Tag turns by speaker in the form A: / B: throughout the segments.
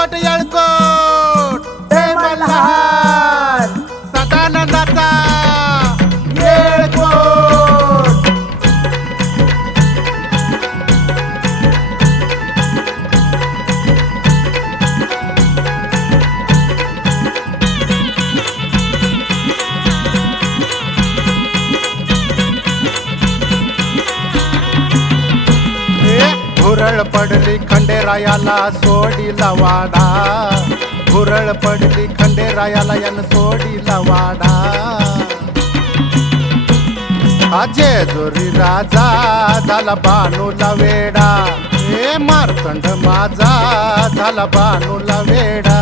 A: कटियाल
B: को भुरळ पडली खंडेरायाला सोडीला वाडा. भुरळ पडली खंडेरायाला यानं सोडीला वाडा. अजय जोरी राजा झाला बानूला वेडा. ए मारतंड माझा झाला बानूला वेडा.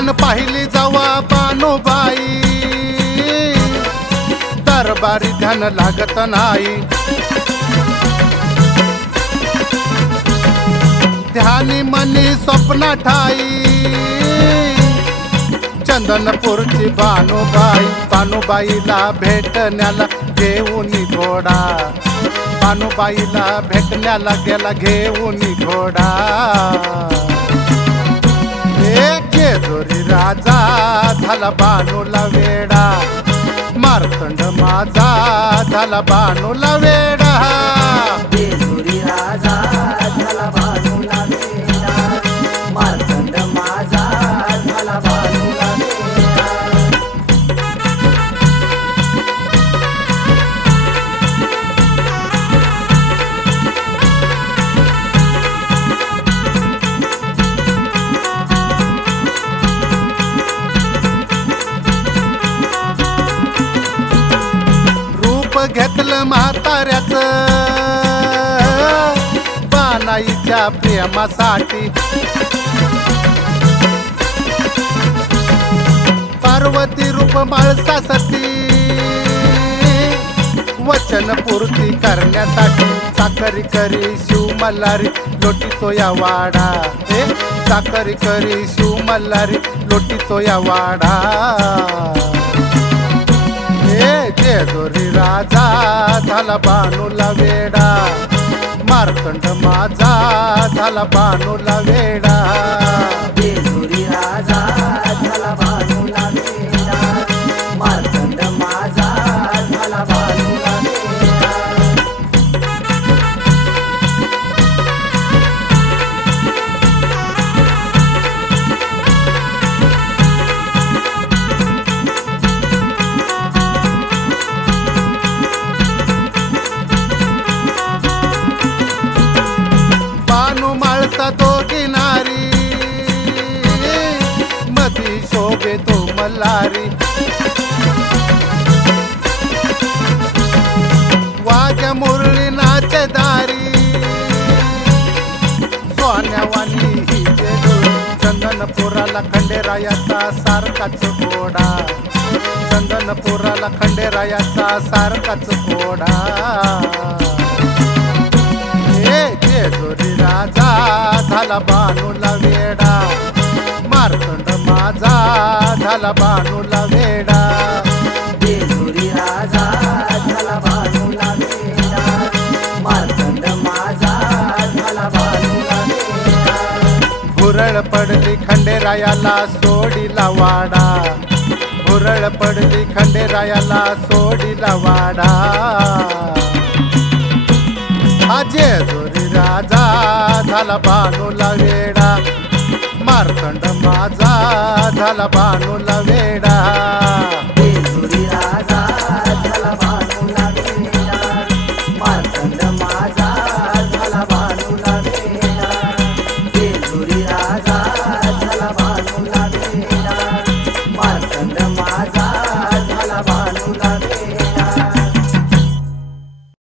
B: छान पाहिली जावा बानूबाई दरबारी ध्यान लागत नाही. ध्यानी मनी स्वप्न ठाई. चंदनपूरची बानूबाई बानूबाईला भेटण्याला घेऊन घोडा. बानूबाईला भेटण्याला गेला घेऊन घोडा. एक राजा झाला बानूला वेडा. मारतंड माझा झाला बानूला वेडा. घेतलं म्हाताऱ्याच. बानाईच्या प्रेमासाठी. पार्वती रूप माळसासाठी वचन पूर्ती करण्यासाठी. साखरी करी शिव मल्हारी लोटीतो या वाडा. हे साखरी करी शिव मल्हारी लोटीतो या वाडा. जेजुरी राजा झाला बानूला वेडा. मारतंड माझा झाला बानूला वेडा. मधी शोभे तो मल्हारी वाघ्या मुरळी नाचे दारी। सोन्यावानी ही चंदनपुराला खंडेरायाचा सारखाच घोडा। चंदनपुराला खंडेरायाचा सारखाच घोडा। ए जेजुरी राजा झाला बानूला वेडा। मारतंड माझा झाला बानूला वेडा.
A: जेजुरी राजा झाला भानूला वेडा. मार्तंड माझा झाला वेडा.
B: भुरळ पडली खंडेरायाला सोडीला वाडा. भुरळ पडली खंडेरायाला सोडीला वाडा. अजे जोरी राजा झाला बानूला वेडा. मारतंड माझा झाला बानूला वेडा